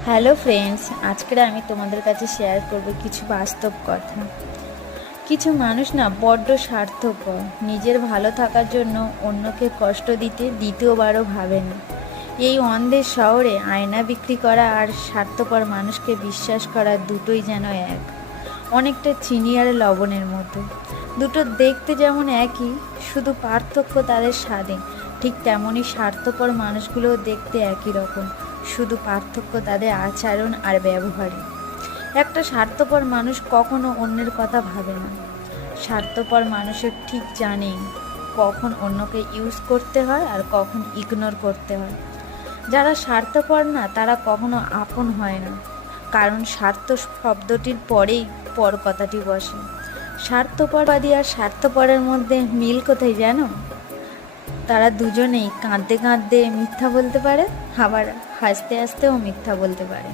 Hello friends, আজকে আমি তোমাদের কাছে শেয়ার করব কিছু বাস্তব কথা। কিছু মানুষ না বড্ড স্বার্থপর, নিজের ভালো থাকার জন্য অন্যকে কষ্ট দিতে দ্বিতীয়বারও ভাবে না। এই অন্ধের শহরে আয়না বিক্রি করা আর স্বার্থপর মানুষকে বিশ্বাস করা দুটোই যেন এক, অনেকটা চিনি আর লবণের মতো। দুটো দেখতে যেমন একই, শুধু পার্থক্য তাদের স্বাদে। ঠিক তেমনই স্বার্থপর মানুষগুলোও দেখতে একই রকম, শুধু পার্থক্য তাদের আচরণ আর ব্যবহারে। একটা স্বার্থপর মানুষ কখনো অন্যের কথা ভাবে না। স্বার্থপর মানুষের ঠিক জানে কখন অন্যকে ইউজ করতে হয় আর কখন ইগনোর করতে হয়। যারা স্বার্থপর না, তারা কখনো আপন হয় না, কারণ স্বার্থ শব্দটির পরেই পর কথাটি বসে। স্বার্থপরবাদী আর স্বার্থপরের মধ্যে মিল কোথায় জানো? তারা দুজনেই কাঁদতে কাঁদতে মিথ্যা বলতে পারে, আবার হাসতে হাসতেও মিথ্যা বলতে পারে।